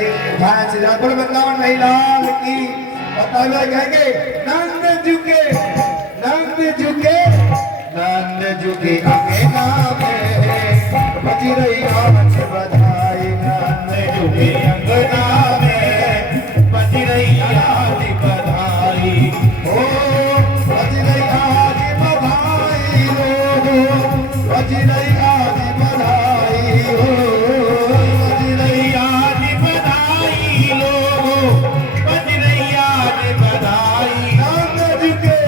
वृंदावन नहीं लाल की बतावे कहेंगे नंद झुके अंगना में बजी रही आवाज बधाई नंद झुके अंगना में बजी रही आवाज बधाई ओ बजी रही आवाज बधाई लोगो बजी रही आवाज बधाई हो बजी रही आवाज बधाई लोगो बजी रही आवाज बधाई नंद झुके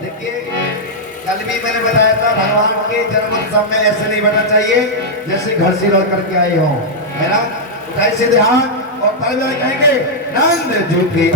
देखिए कल भी मैंने बताया था भगवान के जन्मोत्सव में ऐसे नहीं बनना चाहिए जैसे घर से लौट करके आए हो, है ना। उठाए से ध्यान और ताली कहेंगे नंद झुके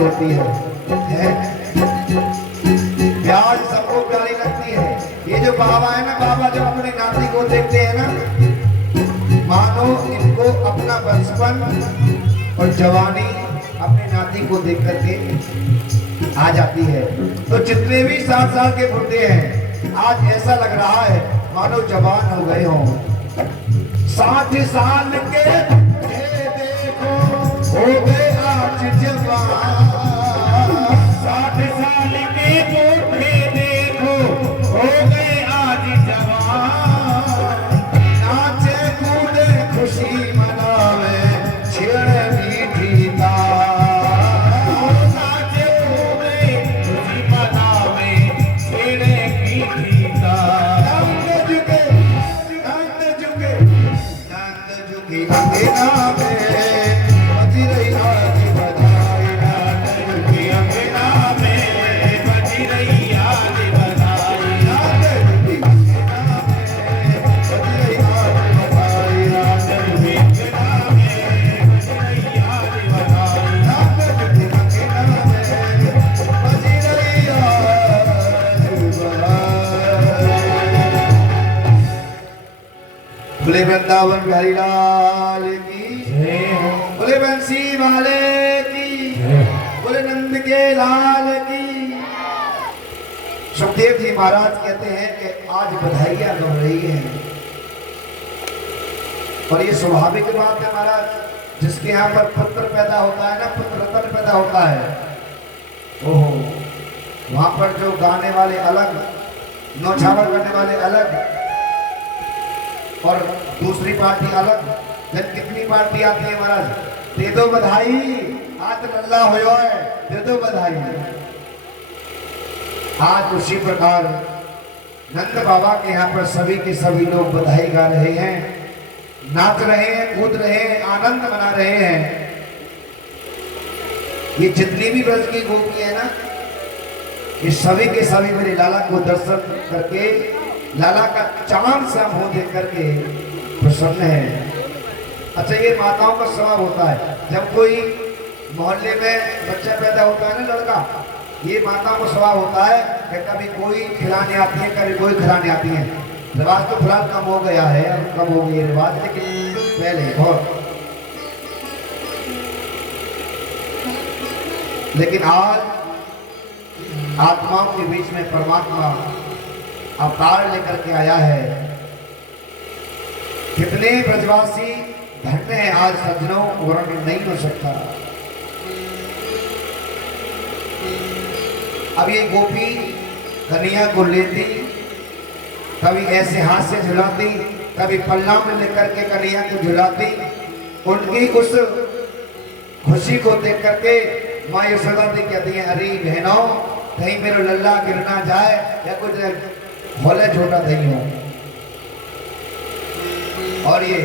होती है प्याज सबको प्यारी लगती है। ये जो बाबा है ना, बाबा जो अपने नाती को देखते हैं ना, मानो इनको अपना बचपन और जवानी अपने नाती को देख करके आ जाती है। तो जितने भी 60 साल के बुढ़े हैं आज ऐसा लग रहा है मानो जवान हो गए हों। 60 साल के देखो हो गए आज जवान, 60 साल के बूढ़े देखो हो गए आज जवान। नाचे कूदे खुशी मनावे छेड़े मीठी तार, नाचे कूदे खुशी मनावे छेड़े मीठी तार। नंद झुके अंगना में बजी रही आज बधाई, नंद झुके अंगना में बजी रही आज बधाई, नंद झुके अंगना में बजी रही आज बधाई, नंद झुके अंगना में बजी रही आज बधाई, नंद झुके अंगना में बजी रही आज बधाई। बोले वृंदावन बिहारी लाल की, बोले बंसी वाले की, बोले नंद के लाल की। सुखदेव जी महाराज कहते हैं कि आज बधाइयां हो रही हैं। और ये स्वाभाविक बात है महाराज, जिसके यहाँ पर पुत्र पैदा होता है ना, पुत्र रत्न पैदा होता है, ओहो, वहां पर जो गाने वाले अलग, नौछावर करने वाले अलग और दूसरी पार्टी अलग। जब कितनी पार्टी आती है महाराज, दे दो बधाई, आज लल्ला हो है, दे दो बधाई। आज उसी प्रकार नंद बाबा के यहाँ पर सभी के सभी लोग बधाई गा रहे हैं, नाच रहे हैं, कूद रहे हैं, आनंद मना रहे हैं। ये जितनी भी ब्रज की गोपी है ना, ये सभी के सभी मेरे लाला को दर्शन करके, लाला का चांद सा मुंह देख करके प्रसन्न है। अच्छा, ये माताओं का स्वभाव होता है, जब कोई मोहल्ले में बच्चा पैदा होता है ना, लड़का, ये माताओं का स्वभाव होता है कि कभी कोई खिलाने आती है, कभी कोई खिलाने आती है। रिवाज तो फिलहाल कम हो गया है, कम हो गई है रिवाज, लेकिन पहले बहुत। लेकिन आज आत्माओं के बीच में परमात्मा अवतार लेकर के आया है। कितने ब्रजवासी धन्य हैं आज सज्जनों, वर्णन नहीं हो सकता। अब ये गोपी कन्हैया को लेती, कभी ऐसे हाथ से झुलाती, कभी पल्ला में लेकर के कन्हैया को झुलाती। उनकी उस खुशी को देख करके माँ यशोदा जी कहती हैं, अरे बहनों, कहीं मेरा लल्ला गिर ना जाए या कुछ भोले छोटा नहीं हो। और ये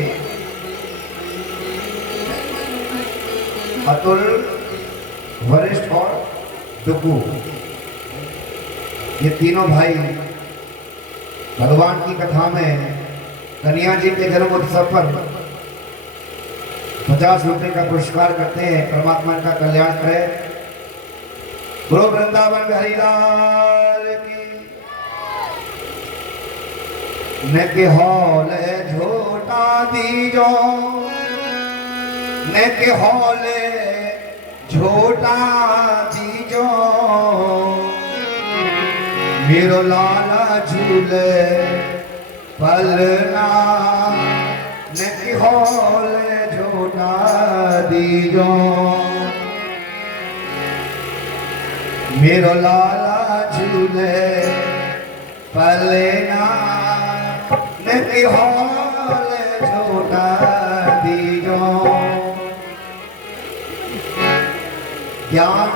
अतुल, वरिष्ठ और डुगू, ये तीनों भाई भगवान की कथा में कन्हैया जी के जन्म उत्सव पर 50 रुपए का पुरस्कार करते हैं। परमात्मा का कल्याण करे। गुरु वृंदावन बिहारी लाल की। न के हौल झोटा दीजो, न के हौल झोटा दीजो, मेरो लाला झूले पलना, न के हौल झोटा दीजो, मेरो लाला झूले पलना, न के हौल झोटा दीजो। ज्ञान,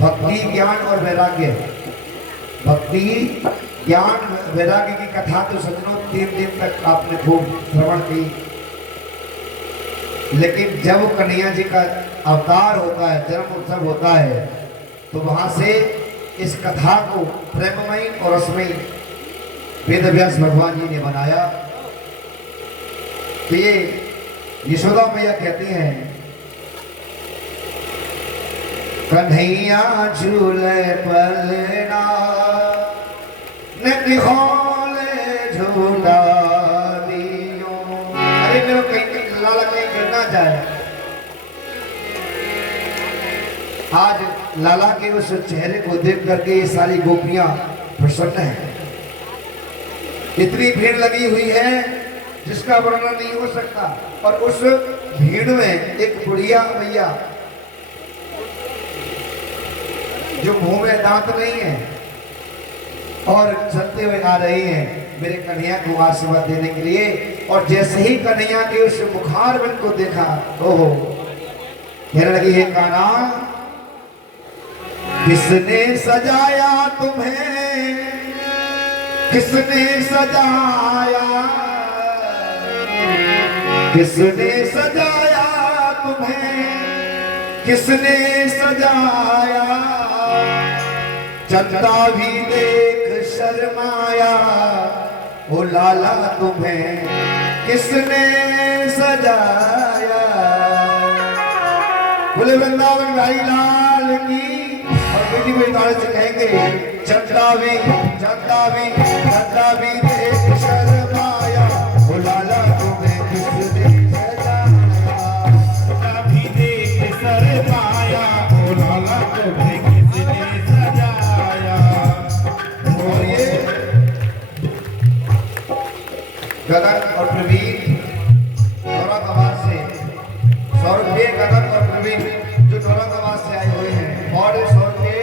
भक्ति, ज्ञान और वैराग्य, भक्ति, ज्ञान, वैराग्य की कथा तो सज्जनों 3 दिन तक आपने खूब श्रवण की। लेकिन जब कन्हैया जी का अवतार होता है, जन्म उत्सव होता है, तो वहां से इस कथा को प्रेममयी और रसमयी वेदव्यास भगवान जी ने बनाया। तो ये यशोदा मैया कहती हैं, कन्हैया झूले पलना, न के हौल झूला दियो। अरे मेरे कहीं लाला कहीं गिर ना जाए। आज लाला के उस चेहरे को देख करके ये सारी गोपियां प्रसन्न हैं। इतनी भीड़ लगी हुई है जिसका वर्णन नहीं हो सकता। और उस भीड़ में एक बुढ़िया मैया जो मुंह में दांत नहीं है और चलते हुए आ रही हैं मेरे कन्हैया को आशीर्वाद देने के लिए। और जैसे ही कन्हैया के उस मुखारबिंद को देखा, ओहो, कहने लगी, हे कान्हा, किसने सजाया तुम्हें, किसने सजाया, किसने सजाया तुम्हें, किसने सजाया, चंदा भी देख शर्माया, ओ लाला तुम्हें किसने सजाया। बोले वृंदावन भाई लाल की। और बेटी बेटी ताले से कहेंगे, चंदा भी देख शर्माया, ओ लाला तुम्हें किसने सजाया, चंदा भी देख शर्माया, ओ लाला तुम्हें किसने सजाया। और ये गगन और प्रवीण गगन और प्रवीण जो औरंगाबाद से आए हुए हैं और 100 रुपये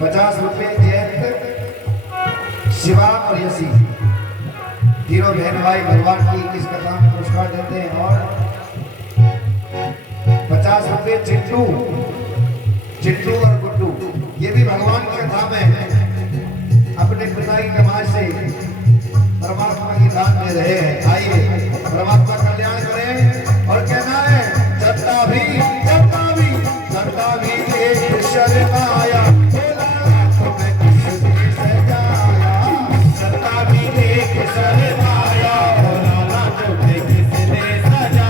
50 रुपये जयंत शिवा और यशी तीनों बहन भाई भगवान की इस कथा में पुरस्कार देते हैं और 50 रुपये चिट्टू और गुड्डू ये भी भगवान की कथा में अपने पिता की कमाई से परमात्मा की दान दे रहे हैं। आइए परमात्मा कल्याण करें और कहना है जट्टा भी एक शरण आया तुम्हें किस देश जाया जट्टा भी एक शरण आया तुम्हें किस देश जाया।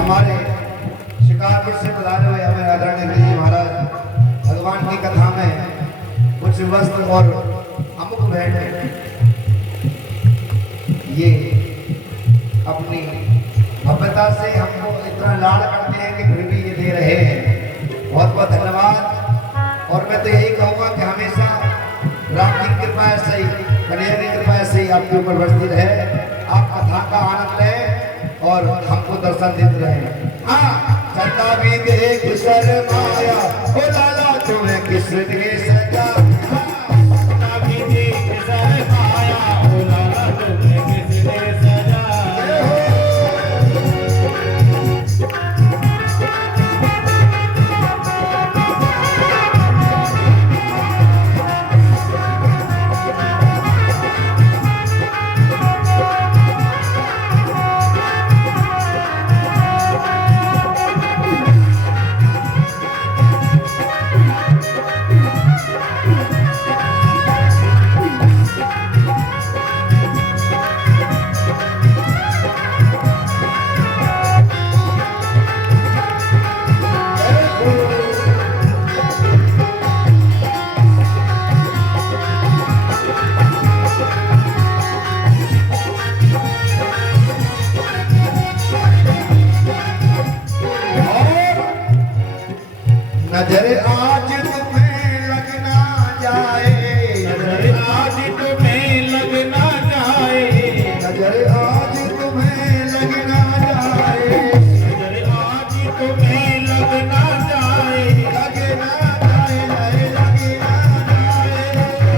हमारे शिकारपुर से बुलाने हुए हमें आदरणीय जी महाराज भगवान की कथा में कुछ वस्त्र और अमुक भेंट ये अपनी भव्यता से हमको इतना लाड़ करते हैं कि फिर भी ये दे रहे हैं। बहुत बहुत धन्यवाद। और मैं तो यही कहूँगा कि हमेशा राम की कृपा ऐसे ही कन्हैया की कृपा ऐसे ही आपके ऊपर बरसती रहे। आप कथा का आनंद लें और हमको दर्शन देते रहे। हाँ चंदा भी देख शर्माया ओ लाला तुम्हें किस देश जाया चंदा भी देख शर्माया ओ लाला तुम्हें किस देश जाया। नजर आज तुम्हें लगना जाए नजर आज तुम्हें लगना जाए नजर आज तुम्हें लगना जाए नजर आज तुम्हें लगना जाए लगना जाए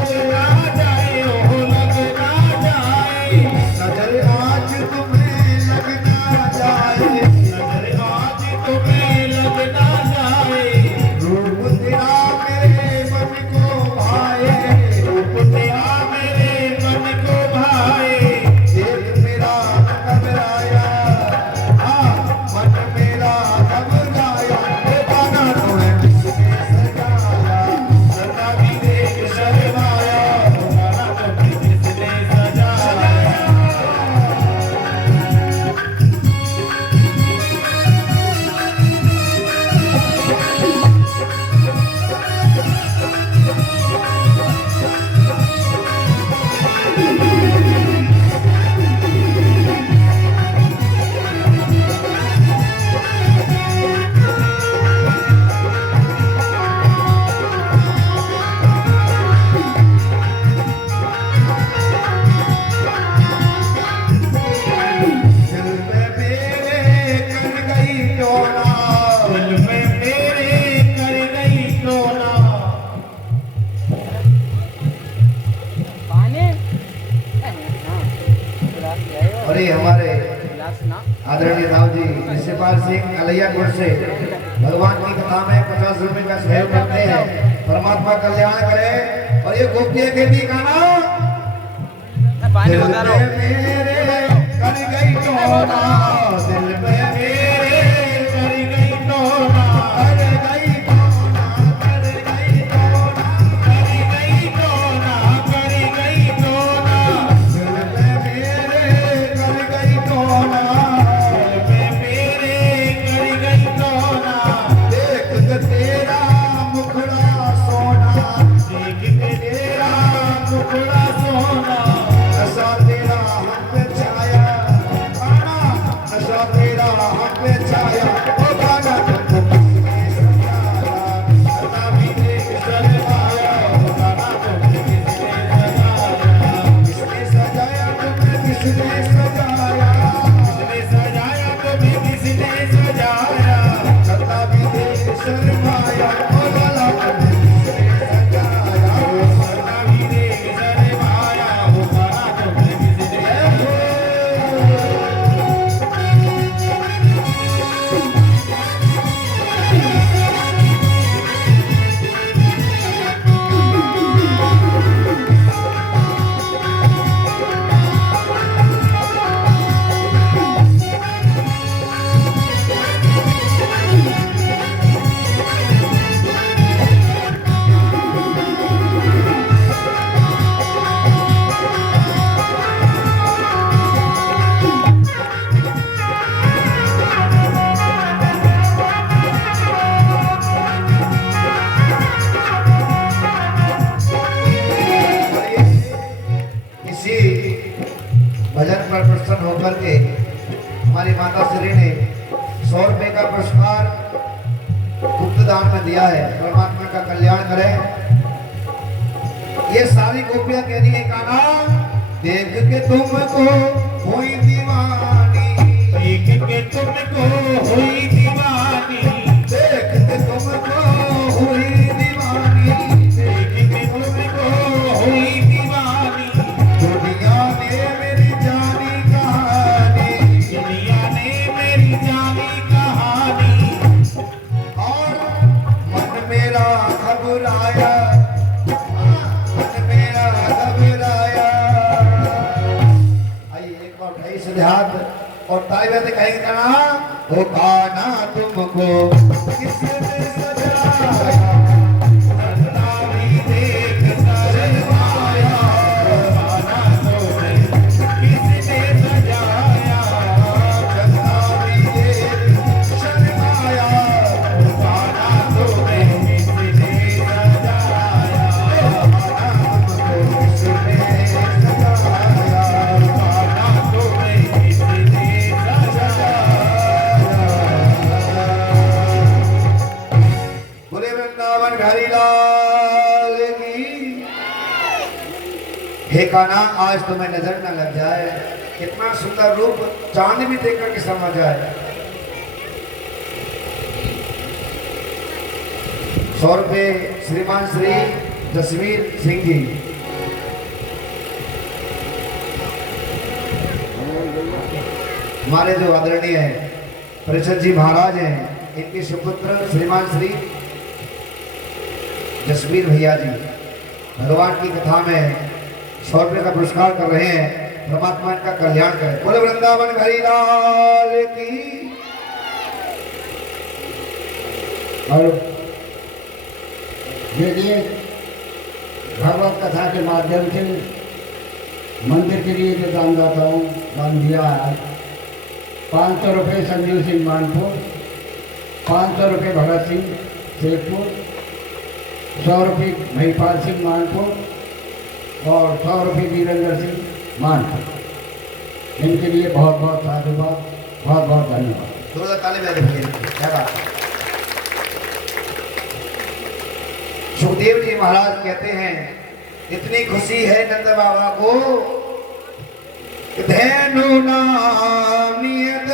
लगना जाए ओ लगना जाए नजर आज तुम्हें लगना जाए नजर आज तुम्हें लगना जाए। रूप तेरा मेरे मन को भाए रूप तेरा मेरे मन को भाए देख मेरा घबराया हाँ मन मेरा घबराया गाना तुम्हें किसने सजाया सदा भी देख शर्माया गाना तुम्हें किसने सजाया। और ये हमारे आदरणीय साहब जी शिवपाल सिंह अलैयापुर से भगवान की कथा में 50 रुपए का सहयोग करते हैं। परमात्मा कल्याण करे। और ये गोप्य खेती का नाम दिल में मेरे कर गई टोना दिल में मेरे कर गई टोना कर गई टोना कर गई टोना कर गई टोना कर गई टोना दिल में मेरे कर गई टोना दिल में मेरे कर गई टोना देख के तेरा मुखड़ा सोना देख के तेरा मुखड़ा सोना ऐसा तेरा हम पे इसी भजन पर प्रसन्न होकर के हमारी माता श्री ने 100 रुपए का पुरस्कार गुप्त दान में दिया है। परमात्मा का कल्याण करें। ये सारी गोपियां कह रही है कान्हा देख के तुमको हुई दीवानी, देख के तुमको हुई दीवानी, देख के तुमको हुई दीवानी, देख के तुमको हुई दीवानी। दुनिया ने मेरी जानी कहानी, दुनिया ने मेरी जानी कहानी, और मन मेरा घबराया, मन मेरा घबराया। आइए एक बार उठाइए सीधे हाथ और ताली बजाते कहेंगे कान्हा ओ कान्हा तुमको किसने सजाया, सजना भी देख शर्माया, कान्हा तुम्हें किसने सजाया, सजना भी देख शर्माया, कान्हा तुम्हें किसने सजाया, कान्हा तुमको किसने सजाया, कान्हा तुम्हें किसने सजाया। बोले वृंदावन बिहारी लाल की। हे कान्हा आज तुम्हें नजर न लग जाए, कितना सुंदर रूप चांद भी देख करके समा जाए। 100 रुपए श्रीमान श्री जसवीर सिंह जी। हमारे जो आदरणीय हैं परिषद जी महाराज हैं, इनके सुपुत्र श्रीमान श्री जसवीर भैया जी भगवान की कथा में 100 रुपए का पुरस्कार कर रहे हैं। परमात्मा इनका कल्याण करे। बोले वृंदावन बिहारी लाल की। और देखिए भगवत कथा के माध्यम से मंदिर के लिए जो दान दाता हूँ दान दिया है। 500 रुपये संजीव सिंह मानपुर, 500 रुपये भगत सिंह शेखपुर, 100 रुपये महिपाल सिंह मानपुर और 100 रुपये वीरेंद्र सिंह मानपुर। इनके लिए बहुत बहुत साधुवाद, बहुत बहुत धन्यवाद। जोरदार ताली बजा दीजिए। क्या बात है। सुखदेव जी महाराज कहते हैं इतनी खुशी है नंद बाबा को, धेनु नाम नियत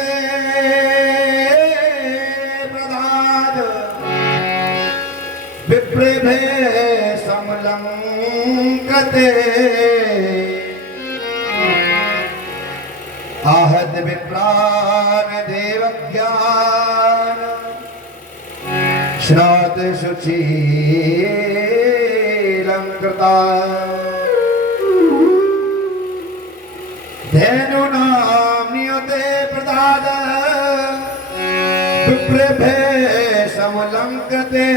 प्रदाद विप्रभे समलम कृते आहत विप्रान देव ज्ञान श्राद्ध शुचि लंकृता धेनु नाम नियते प्रदाद विप्रभे समलंकृते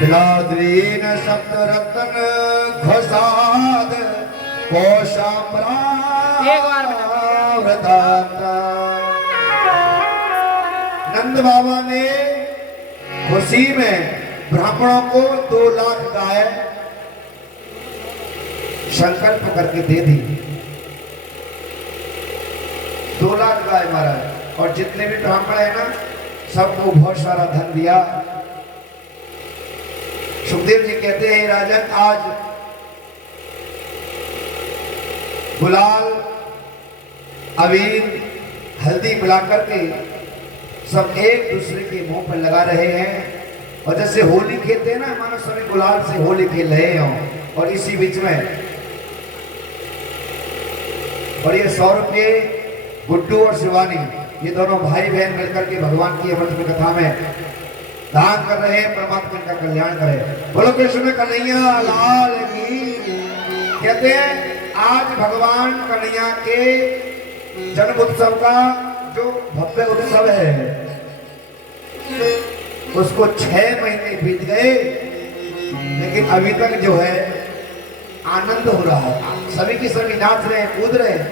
बिलाद्रीन सप्तरत्न घोषाद नंद बाबा ने खुशी में ब्राह्मणों को 2 लाख गाय संकल्प करके दे दी। 2 लाख गाय महाराज, और जितने भी ब्राह्मण है ना सबको बहुत सारा धन दिया। सुखदेव जी कहते हैं राजन आज गुलाल अबीर हल्दी मिलाकर के सब एक दूसरे के मुंह पर लगा रहे हैं। और जैसे होली खेलते हैं ना, मानो सभी गुलाल से होली खेल रहे हैं। और इसी बीच में और ये 100 रुपये गुड्डू और शिवानी, ये दोनों भाई बहन मिलकर के भगवान की अमृत कथा में दान कर रहे हैं। परमात्मा का कल्याण करे। बोलो कृष्ण कन्हैया लाल की। कहते हैं आज भगवान कन्हैया के जन्म उत्सव का जो भव्य उत्सव है उसको 6 महीने बीत गए, लेकिन अभी तक जो है आनंद हो रहा है। सभी की सभी नाच रहे हैं, कूद रहे हैं।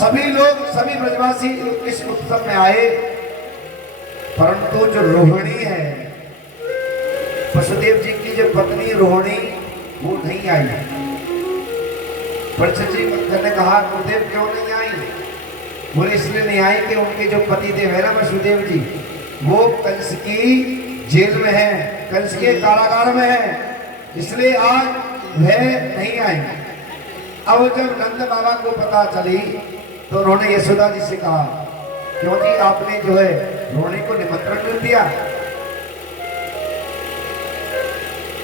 सभी लोग, सभी ब्रजवासी इस उत्सव में आए, परंतु जो रोहिणी है वसुदेव जी की जो पत्नी रोहिणी वो नहीं आई। परीक्षित जी ने कहा गुरुदेव क्यों नहीं आई? बोले इसलिए नहीं आई कि उनके जो पति देव है ना वसुदेव जी, वो कंस की जेल में है, कंस के कारागार में है, इसलिए आज वह नहीं आई। अब जब नंद बाबा को पता चली तो उन्होंने यशोदा जी से कहा क्योंकि आपने जो है रोहिणी को निमंत्रण नहीं दिया।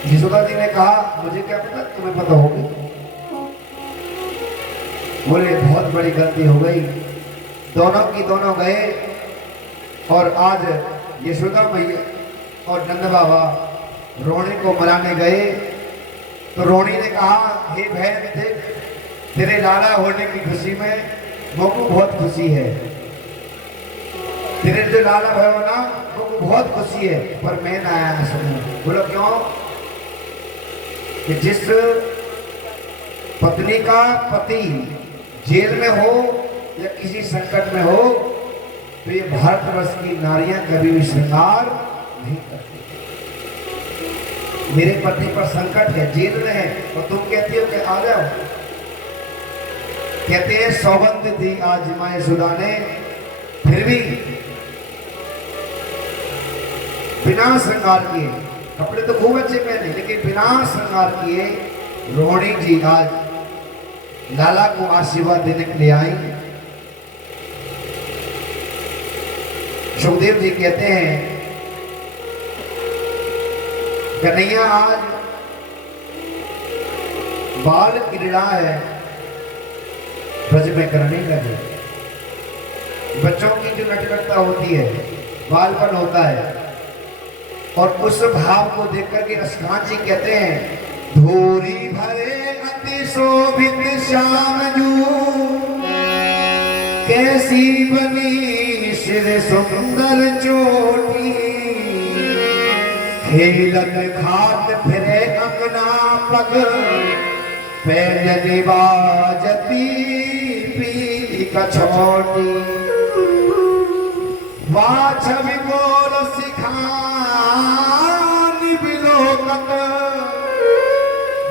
यशोदा जी ने कहा मुझे क्या पता, तुम्हें पता होगी। बोले बहुत बड़ी गलती हो गई। दोनों की दोनों गए और आज यशोदा मैया और नंद बाबा रोहिणी को मनाने गए तो रोहिणी ने कहा हे बहन देख, तेरे लाला होने की खुशी में मुझको बहुत खुशी है, तेरे जो लाला भयो ना मुझको बहुत खुशी है, पर मैं ना आया सुनो। बोलो क्यों? कि जिस पत्नी का पति जेल में हो या किसी संकट में हो तो ये भारतवर्ष की नारियां कभी भी श्रृंगार नहीं करती। मेरे पति पर संकट है, जेल में है, और तुम कहती हो कि आ जाओ। कहते हैं सौगंध थी आज माँ यशोदा ने, फिर भी बिना श्रृंगार किए, कपड़े तो खूब अच्छे पहने लेकिन बिना श्रृंगार किए रोहिणी जी आज लाला को आशीर्वाद देने के लिए आई। सुखदेव जी कहते हैं कन्हैया आज बाल क्रीड़ा है ब्रज में करने लगे। बच्चों की जो नटखटता होती है, बालपन होता है, और उस भाव को देख करके रसखान जी कहते हैं धोरी भरे अति शोभित श्याम जू, कैसी बनी सिर सुंदर चोटी, खेलत खात फिरे अंगना पग, पैजनी बाजती पीली कछोटी, वाछ विकोल सिखान बिलोकत,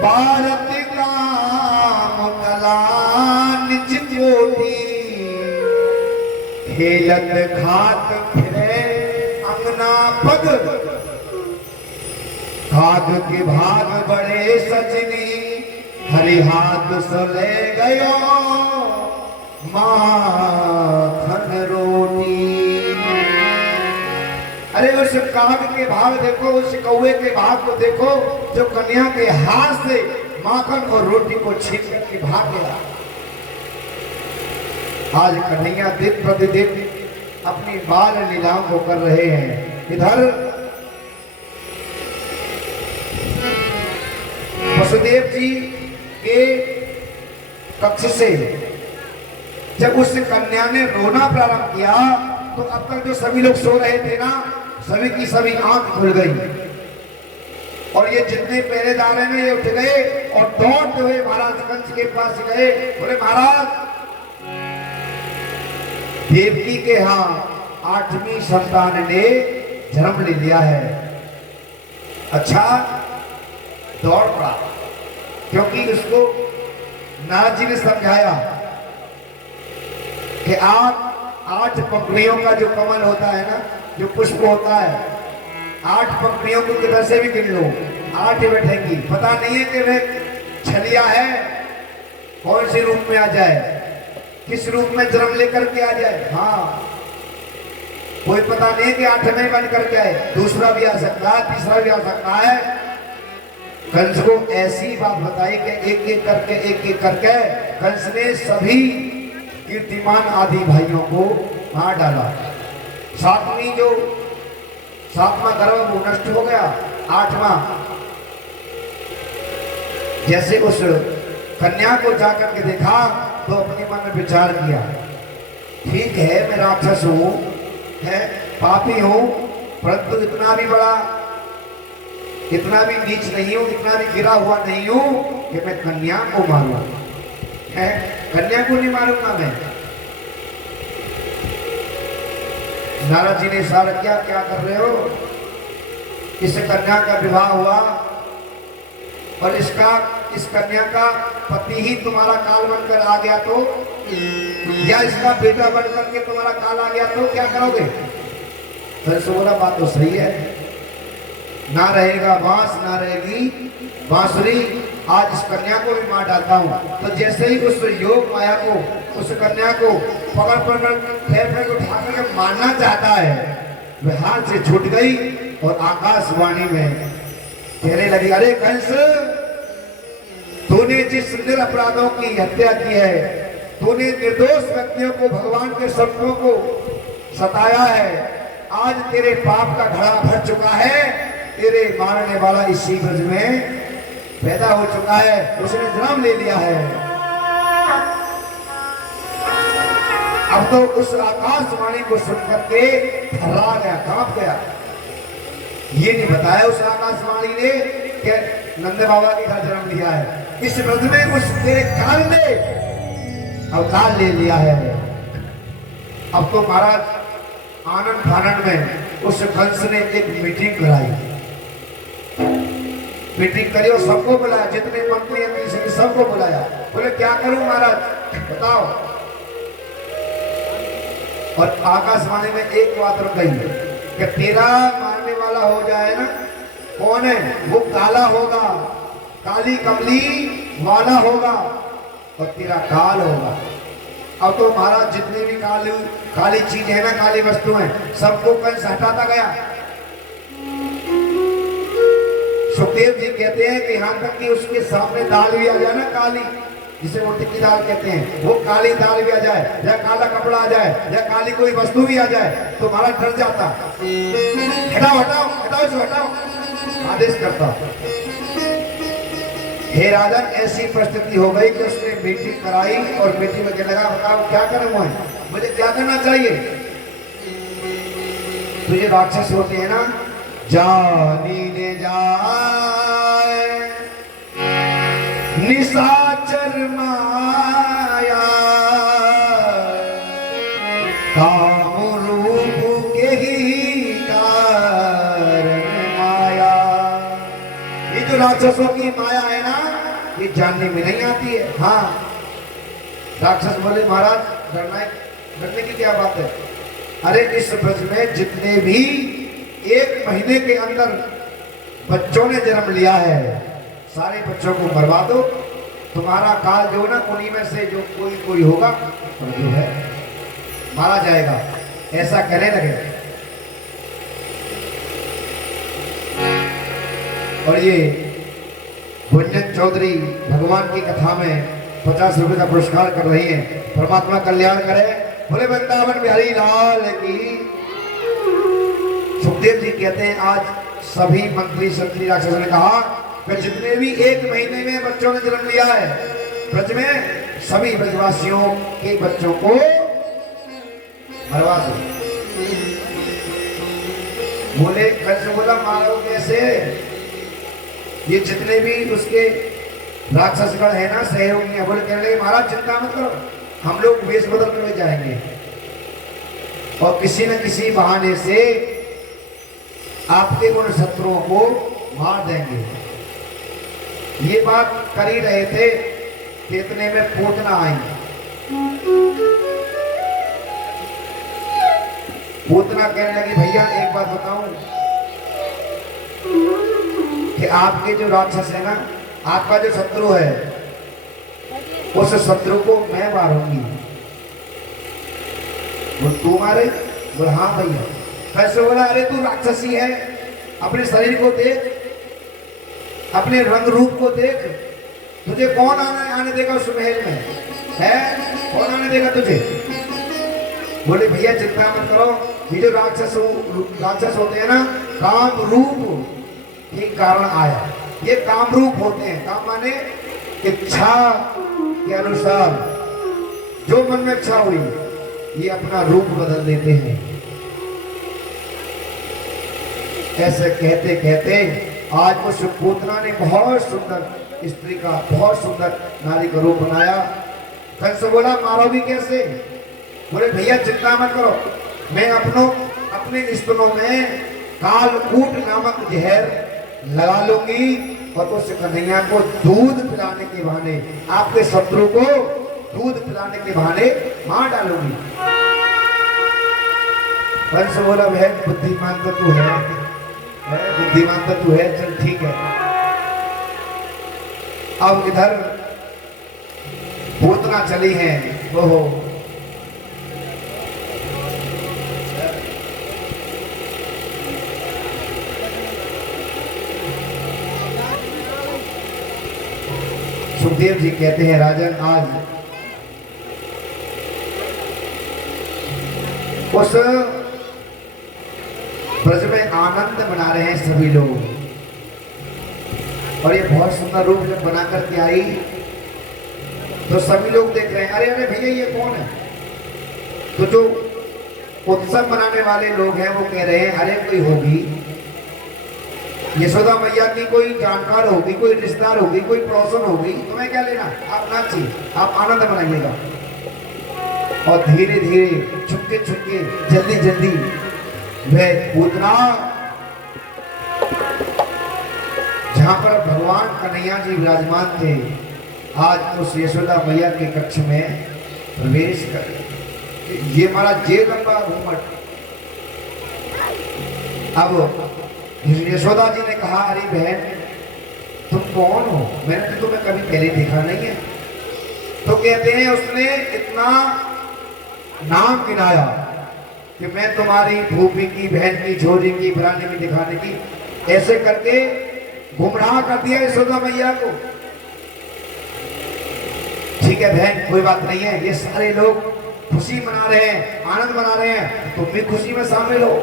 भारत काम कला निज कोटि, खेलत खात फिरे अंगना पग, भाग के भाग बड़े सजनी, हरि हाथ सले गयो माखन रोटी। अरे उस काग के भाग देखो, उस कौवे के भाग को देखो जो कन्या के हाथ से माखन और रोटी को छीन करके भाग गया। आज कन्हैया दिन प्रतिदिन अपनी बाल लीलाओं को कर रहे हैं। इधर वसुदेव जी के कक्ष से जब उस कन्या ने रोना प्रारंभ किया तो अब तक जो सभी लोग सो रहे थे ना, सभी की सभी आंख खुल गई और ये जितने पहरेदार हैं ना ये उठ गए और दौड़ते हुए महाराज कंस के पास गए। बोले महाराज देवकी के यहाँ 8वीं संतान ने जन्म ले लिया है। अच्छा दौड़ पड़ा क्योंकि उसको नारद जी ने समझाया कि आप 8 पंखुड़ियों का जो कमल होता है ना, जो पुष्प होता है, 8 पंखुड़ियों को किधर से भी गिन लो, 8 बैठेंगी। पता नहीं है कि वह छलिया है, कौन से रूप में आ जाए, किस रूप में जन्म लेकर के आ जाए। हाँ कोई पता नहीं कि 8वें बन करके आए, दूसरा भी आ सकता है, तीसरा भी आ सकता है। कंस को ऐसी बात बताई कि एक एक करके कंस ने सभी कीर्तिमान आदि भाइयों को मार डाला। 7वां गर्भ वो नष्ट हो गया। 8वां जैसे उस कन्या को जाकर के देखा तो अपने मन में विचार किया, ठीक है मैं राक्षस हूं, है पापी हूं, परंतु इतना भी बड़ा, इतना भी नीच नहीं हूं, इतना भी गिरा हुआ नहीं हूं कि मैं कन्या को मारूं। है कन्या को नहीं मारूंगा मैं। नारद जी ने इशारा किया, क्या कर रहे हो? इस कन्या का विवाह हुआ और इस कन्या का पति ही तुम्हारा काल बनकर आ गया तो, या इसका बेटा बनकर के तुम्हारा काल आ गया तो क्या करोगे? तो बोला बात तो सही है, ना रहेगा बांस ना रहेगी बांसुरी, आज इस कन्या को भी मार डालता हूँ। तो जैसे ही उस योग माया को, उस कन्या को पकड़ पकड़ फेर को उठा करके मारना चाहता है, वह हाथ से छूट गई और आकाशवाणी में कहने लगी, अरे कंस, तूने जिस निरपराधों की हत्या की है, तूने निर्दोष व्यक्तियों को, भगवान के संतों को सताया है, आज तेरे पाप का घड़ा भर चुका है, तेरे मारने वाला इसी ब्रज में पैदा हो चुका है, उसने जन्म ले लिया है। अब तो उस आकाशवाणी को सुनकर के थर्रा गया, कांप गया। ये नहीं बताया उस आकाशवाणी ने कि नंद बाबा के घर जन्म लिया है, इस ब्रज में उस तेरे काल ने अवतार ले लिया है। अब तो महाराज आनंद फानंद में उस कंस ने एक मीटिंग कराई, मीटिंग करी और सबको बुलाया, जितने मंत्री हैं सबको बुलाया। बोले क्या करूं महाराज बताओ। और आकाशवाणी में एक बात रुक गई कि तेरा मारने वाला हो जाए ना, कौन है वो? काला होगा, काली कमली वाला होगा और तेरा काल होगा। अब तो महाराज जितने भी काली चीज है ना, काली वस्तु है, सबको कंस हटाता गया। सुखदेव जी कहते हैं कि यहाँ तक कि उसके सामने दाल भी आ जाए ना, काली, जिसे वो टिक्की दाल कहते हैं, वो काली दाल भी आ जाए, या काला कपड़ा आ जाए, या काली कोई वस्तु भी आ जाए, तो महाराज डर जाता, हटाओ हटाओ हटाओ इसे हटाओ, आदेश करता। हे राजन, ऐसी परिस्थिति हो गई कि उसने मीटिंग कराई और मीटिंग में कहने लगा, बताओ क्या करूं मैं, मुझे क्या करना चाहिए? तो ये राक्षस होते हैं ना, जानी ले जाए निशाचर माया, काम रूप के ही कारण माया। ये जो राक्षसों की माया है ना, ये जानने में नहीं आती है। हाँ, राक्षस बोले महाराज डरने की क्या बात है? अरे इस ब्रज में जितने भी 1 महीने के अंदर बच्चों ने जन्म लिया है, सारे बच्चों को मरवा दो, तुम्हारा काल जो ना उन्हीं में से जो कोई होगा और जो है मारा जाएगा, ऐसा कहने लगे। और ये गुंजन चौधरी भगवान की कथा में 50 रुपए का पुरस्कार कर रही हैं। परमात्मा कल्याण करे, बोले वृंदावन बिहारी लाल की। सुखदेव जी कहते हैं आज सभी मंत्री संतरी राक्षसों ने कहा कि जितने भी 1 महीने में बच्चों ने जन्म लिया है ब्रज में, सभी ब्रजवासियों के बच्चों को मरवा दो। बोले कंस बोला मारो कैसे? ये जितने भी उसके राक्षसगण है ना, सहयोगी है, बोले कहने लगे महाराज चिंता मत करो, हम लोग वेश बदल में जाएंगे और किसी न किसी बहाने से आपके उन शत्रुओं को मार देंगे। ये बात कर ही रहे थे कि इतने में पूतना आई। पूतना कहने लगी भैया एक बात बताऊं कि आपके जो राक्षस है ना, आपका जो शत्रु है, उस शत्रु को मैं मारूंगी। बोल तू मारे? बोल हाँ भैया। कैसे? बोला अरे तू राक्षसी है, अपने शरीर को देख, अपने रंग रूप को देख, तुझे कौन आने देगा उस महल में? है कौन आने देगा तुझे? बोले भैया चिंता मत करो, ये जो राक्षस होते हैं ना, काम रूप के कारण आया। ये काम रूप होते हैं, काम माने इच्छा के अनुसार जो मन में इच्छा हुई, ये अपना रूप बदल देते हैं। ऐसे कहते कहते आज उस पूतना ने बहुत सुंदर स्त्री का, बहुत सुंदर नारी का रूप बनाया। कंस बोला मारोगी कैसे? बोले भैया चिंता मत करो, मैं अपने स्तनों में कालकूट नामक जहर लगा लूंगी और उस कन्हैया को दूध पिलाने के बहाने, आपके शत्रु को दूध पिलाने के बहाने मार डालूंगी। कंस बोला बहन बुद्धिमान तो तू है, बुद्धिमान तो तू है, चल ठीक है। अब इधर पूतना चली है, वो सुखदेव जी कहते हैं राजन आज उस ब्रज में आनंद मना रहे हैं सभी लोग, और ये बहुत सुंदर रूप जब बना करके आई तो सभी लोग देख रहे हैं, अरे अरे भैया ये कौन है। तो जो उत्सव मनाने वाले लोग हैं वो कह रहे हैं अरे कोई होगी यशोदा मैया की, कोई जानकार होगी, कोई रिश्तेदार होगी, कोई पड़ोसन होगी, तुम्हें क्या लेना, आप नाचिए, आप आनंद मनाइएगा। और धीरे धीरे छुपके छुपके जल्दी जल्दी वह पूतना जहां पर भगवान कन्हैया जी विराजमान थे, आज उस यशोदा मैया के कक्ष में प्रवेश कर ये हमारा जे लंबा घूमट। अब यशोदा जी ने कहा अरे बहन तुम कौन हो, मैंने तो तुम्हें कभी पहले देखा नहीं है। तो कहते हैं उसने इतना नाम गिनाया कि मैं तुम्हारी भूपी की, बहन की, छोरी की, फलाने की, दिखाने की, ऐसे करके गुमराह कर दिया यशोदा मैया को। ठीक है बहन कोई बात नहीं है, ये सारे लोग खुशी मना रहे हैं, आनंद मना रहे हैं, तुम भी खुशी में शामिल हो।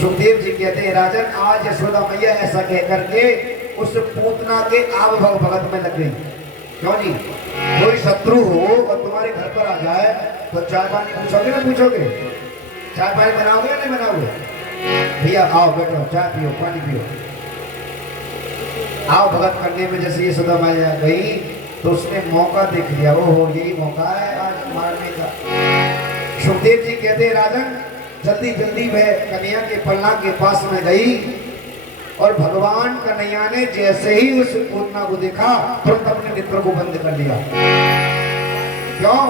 सुखदेव जी कहते हैं राजन आज यशोदा मैया ऐसा कह करके उस पूतना के आव भव भगत में लग गई। क्यों जी, कोई शत्रु हो और तुम्हारे घर पर आ जाए तो चाय पानी पूछोगे ना, पूछोगे चाय पानी बनाओगे या नहीं बनाओगे, भैया आओ बैठो चाय पियो पानी पियो। आओ भगत करने में जैसे यशोदा मैया गई तो उसने मौका देख लिया, ओहो यही मौका है आज मारने का। सुखदेव जी कहते हैं राजन जल्दी जल्दी वह कन्हैया के पलना के पास में गई और भगवान कन्हैया ने जैसे ही उस पूतना को देखा तुरंत अपने नेत्र को बंद कर लिया। क्यों?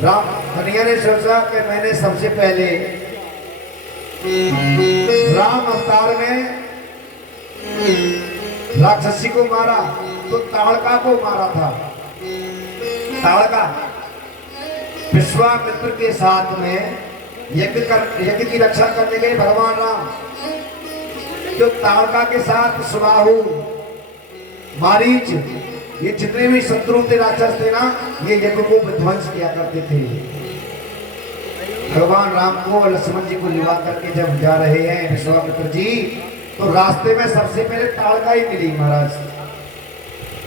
राम कन्हैया ने सोचा कि मैंने सबसे पहले राम अवतार में राक्षसी को मारा तो ताड़का को मारा था। ताड़का विश्वामित्र के साथ में यज्ञ की रक्षा करने गए भगवान राम, जो ताड़का के साथ सुबाहु, मारीच, ये जितने भी शत्रु थे, राक्षस थे ना, ये यज्ञ को विध्वंस किया करते थे। भगवान राम को और लक्ष्मण जी को लिवा करके जब जा रहे हैं विश्वामित्र जी, तो रास्ते में सबसे पहले ताड़का ही मिली महाराज,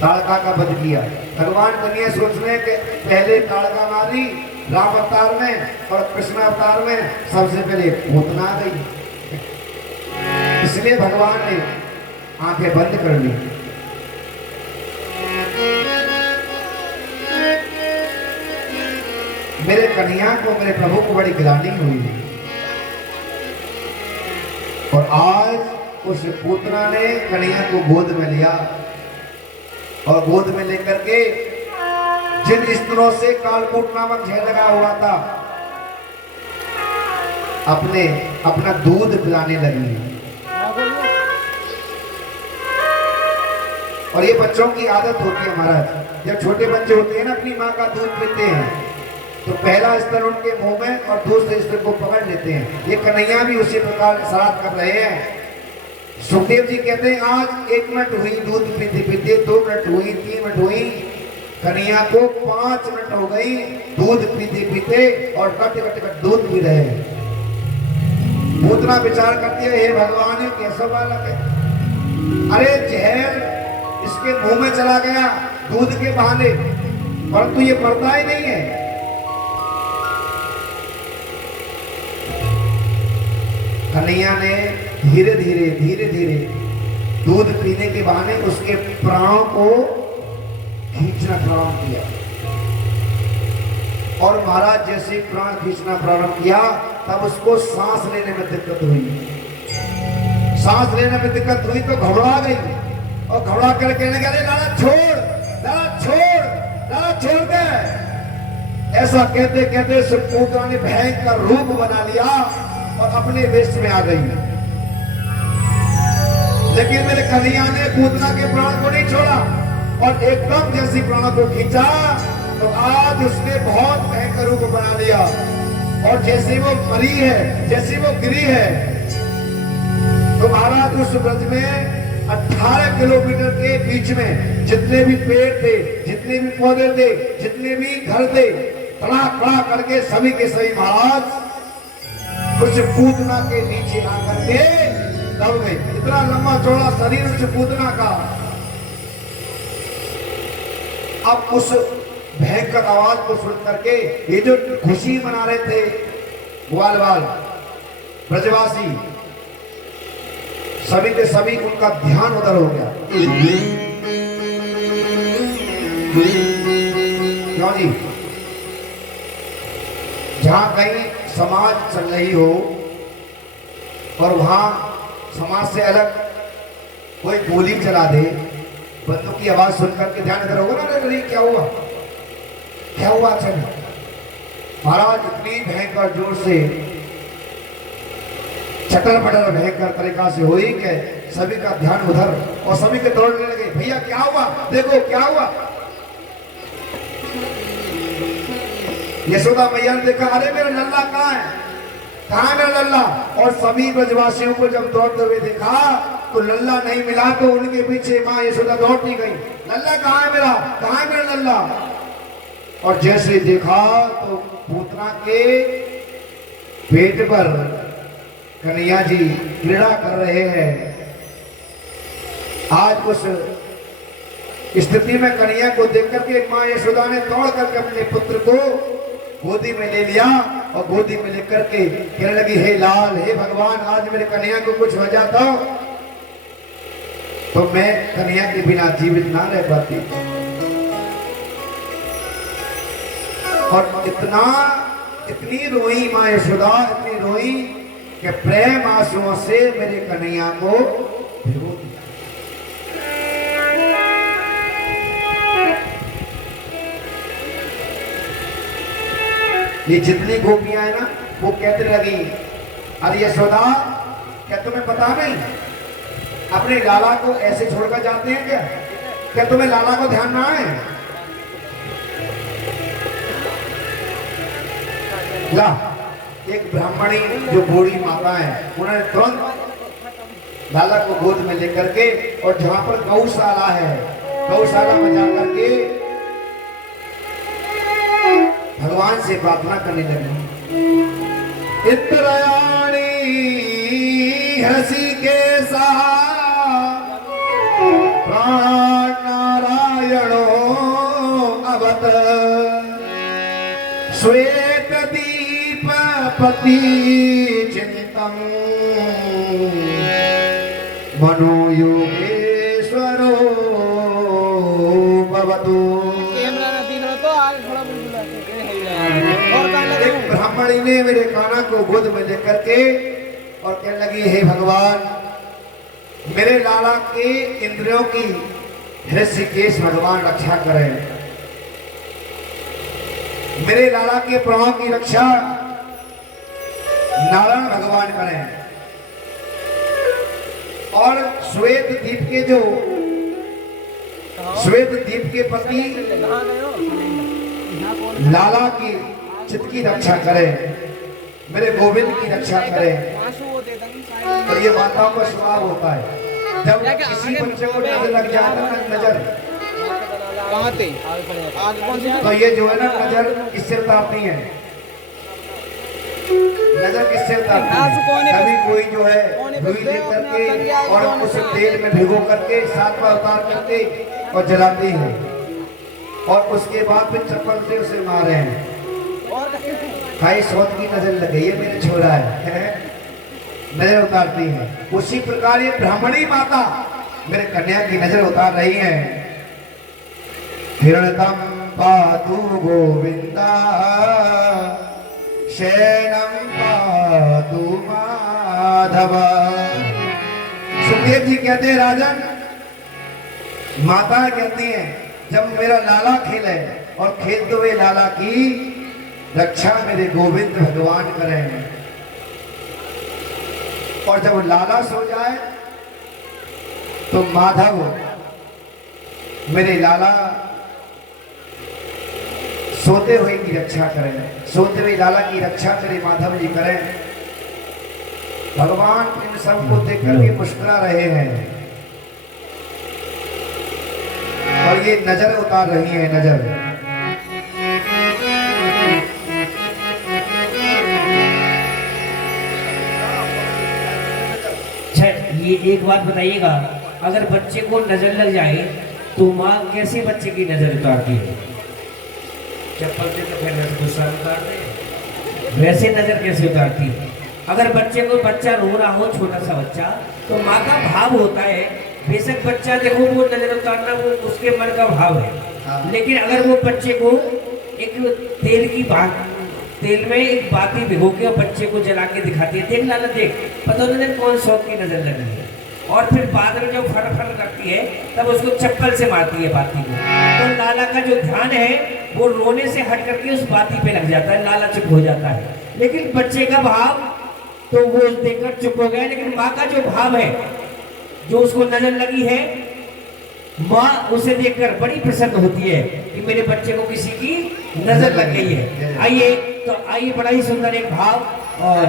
ताड़का का वध किया। भगवान कन्हैया सोच रहे कि पहले ताड़का मारी राम अवतार में और कृष्ण अवतार में सबसे पहले पूतना आ गई, इसलिए भगवान ने आंखें बंद कर ली। मेरे कन्हैया को, मेरे प्रभु को बड़ी गिलानी हुई और आज उस पूतना ने कन्हैया को गोद में लिया और गोद में लेकर के जिन स्त्रों से कालकूट नामक जहर लगा हुआ था अपना दूध पिलाने लगी। और ये बच्चों की आदत होती है महाराज, जब छोटे बच्चे होते हैं ना अपनी माँ का दूध पीते हैं तो पहला स्तर उनके मुंह में और दूसरे स्तर को पकड़ लेते हैं। ये कन्हैया भी उसी प्रकार श्राद्ध कर रहे हैं। सुखदेव जी कहते हैं आज 1 मिनट हुई दूध पीते पीते, 2 मिनट हुई, 3 मिनट हुई, कन्हैया को 5 मिनट हो गई दूध पीते पीते और कट कट कट दूध पी रहे हैं। पूतना विचार करती है हे भगवान ये कैसा बालक है, अरे जहर इसके मुंह में चला गया दूध के बहाने, परंतु ये पड़ता ही नहीं है। कन्हैया ने धीरे धीरे धीरे धीरे दूध पीने के बहाने उसके प्राणों को खींचना प्रारंभ किया और महाराज जैसे प्राण खींचना प्रारंभ किया तब उसको सांस लेने में दिक्कत हुई। सांस लेने में दिक्कत हुई तो घबरा गई और घबरा कर कहने लगे, लाला छोड़, लाला छोड़, लाला छोड़ दे। ऐसा कहते कहते उस पूतना ने भयंकर रूप बना लिया और अपने वेश में आ गई। लेकिन मेरे कन्हैया ने पूतना के प्राण को नहीं छोड़ा और एकदम जैसी प्राणों को खींचा तो आज उसने बहुत भयंकर रूप बना लिया और जैसे वो मरी है, जैसी वो गिरी है, तो महाराज उस ब्रज में 18 किलोमीटर के बीच में जितने भी पेड़ थे, जितने भी पौधे थे, जितने भी घर थे, तड़ा तड़ा करके सभी के सभी महाराज उस पूतना के नीचे आकर के दब गए। इतना लंबा चौड़ा शरीर उस पूतना का। अब उस भयंकर आवाज को सुन करके ये जो खुशी मना रहे थे ग्वाल बाल ब्रजवासी, सभी के सभी उनका ध्यान उधर हो गया। क्यों जी? जहां कहीं समाज चल रही हो और वहां समाज से अलग कोई गोली चला दे, बंदूक की आवाज सुनकर के ध्यान इधर होगा ना, अरे क्या हुआ, क्या हुआ? चल महाराज इतनी भयंकर जोर से चटर पटर भयंकर तरीका से हुई कि सभी का ध्यान उधर और सभी के दौड़ने लगे, भैया क्या हुआ, देखो क्या हुआ। यशोदा मैया ने देखा, अरे मेरा लल्ला कहाँ है, कहाँ है मेरा लल्ला? और सभी ब्रजवासियों को जब दौड़ते हुए देखा तो लल्ला नहीं मिला तो उनके पीछे माँ यशोदा दौड़ती गई, लल्ला कहाँ है मेरा, कहाँ है मेरा लल्ला? और जैसे देखा तो पूतना के पेट पर कन्हैया जी क्रीड़ा कर रहे हैं। आज उस स्थिति में कन्हैया को देख करके माँ यशोदा ने दौड़ करके अपने पुत्र को गोदी में ले लिया और गोदी में लेकर के कहने लगी, हे लाल, हे भगवान, आज मेरे कन्हैया को कुछ हो जाता तो मैं कन्हैया के बिना जीवित ना रह पाती। और इतनी रोई माँ यशोदा, इतनी रोई कि प्रेम आंसुओं से मेरे कन्हैया को भिगो दिया। ये जितनी गोपियां है ना वो कहते लगी, अरे यशोदा, क्या तुम्हें पता नहीं अपने लाला को ऐसे छोड़कर जाते हैं क्या? क्या तुम्हें लाला को ध्यान ना है? ला, एक ब्राह्मणी जो बूढ़ी माता है, उन्होंने तुरंत लाला को गोद में लेकर के और जहां पर गौशाला है, गौशाला में जाकर के भगवान से प्रार्थना करने लगी। इंद्रयाणी हसी के प्राण नारायणो अवत श्वेत दीप पति चिंतन मनो योगेश्वरो भवतु। एक ब्राह्मणी ने मेरे काना को गोद में लेकर के और कहने लगी, हे भगवान, मेरे लाला के इंद्रियों की ऋषिकेश भगवान रक्षा करें, मेरे लाला के प्राणों की रक्षा नारायण भगवान करें। और श्वेत द्वीप के पति लाला की चित्त की रक्षा करें, मेरे गोविंद की रक्षा करें। और ये माताओं का स्वभाव होता है, जब किसी बच्चे को नजर लग जाए ना, नजर, तो ये जो है ना नजर किससे उतारती है, नजर किससे उतारती है? कभी कोई जो है रुई ले करके और उसे तेल में भिगो करके साथ में उतार करके और जलाती है और उसके बाद फिर चप्पल से उसे मारे हैं। भाई सोच की नजर लग गई है, मेरे छोरा है, नजर उतारती है। उसी प्रकार ये ब्राह्मणी माता मेरे कन्या की नजर उतार रही है। हिरणतम पातु गोविंदा शैनम पातु माधव सुखदेव जी कहते हैं राजन, माता कहती हैं जब मेरा लाला खेले और खेलते हुए लाला की रक्षा मेरे गोविंद भगवान करें, और जब लाला सो जाए तो माधव मेरे लाला सोते हुए की रक्षा करें, सोते हुए लाला की रक्षा मेरे माधव जी करें। भगवान इन सबको देखकर के मुस्कुरा रहे हैं और ये नजर उतार रही है, नजर। अच्छा, ये एक बात बताइएगा, अगर बच्चे को नजर लग जाए तो माँ कैसे बच्चे की नजर उतारती है? चप्पल से तो फिर गुस्सा उतार दे, वैसे नजर कैसे उतारती है? अगर बच्चे को, बच्चा रो रहा हो, छोटा सा बच्चा, तो माँ का भाव होता है, बेशक बच्चा देखो वो नजर उतारना वो उसके मन का भाव है, लेकिन अगर वो बच्चे को एक तेल में एक बाती भिगो के बच्चे को जला के दिखाती है, देख लाला देख, पता नहीं कौन शौक की नजर लगी है, और फिर बाद में जब फर लगती है तब उसको चप्पल से मारती है बाती को, तो लाला का जो ध्यान है वो रोने से हट करके उस बाती पे लग जाता है, लाला चुप हो जाता है। लेकिन बच्चे का भाव तो वो देखकर चुप हो गया, लेकिन माँ का जो भाव है, जो उसको नजर लगी है, माँ उसे देखकर बड़ी प्रसन्न होती है कि मेरे बच्चे को किसी की नजर लग गई है। आइए तो आइए, बड़ा ही सुंदर एक भाव, और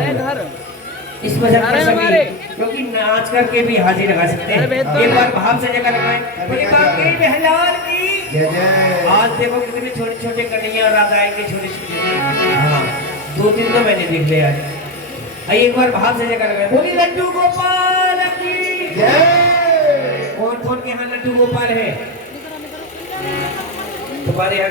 इस वजह से सभी क्योंकि नाच करके भी हाजिर लगा सकते हैं। एक बार भाव से जगह लगाएं, बोले बांके बिहार की जय जय। आज देखो कितने छोटे छोटे कन्हैया और राधा आएंगे, छोटे छोटे, हाँ 2-3 तो मैंने देख लिया। आइए एक बार भाव से जगह लगाएं, बोली लड्डू गोपाल की जय। कौन कौन के यहाँ लड्डू गोपाल है? तुम्हारे यहाँ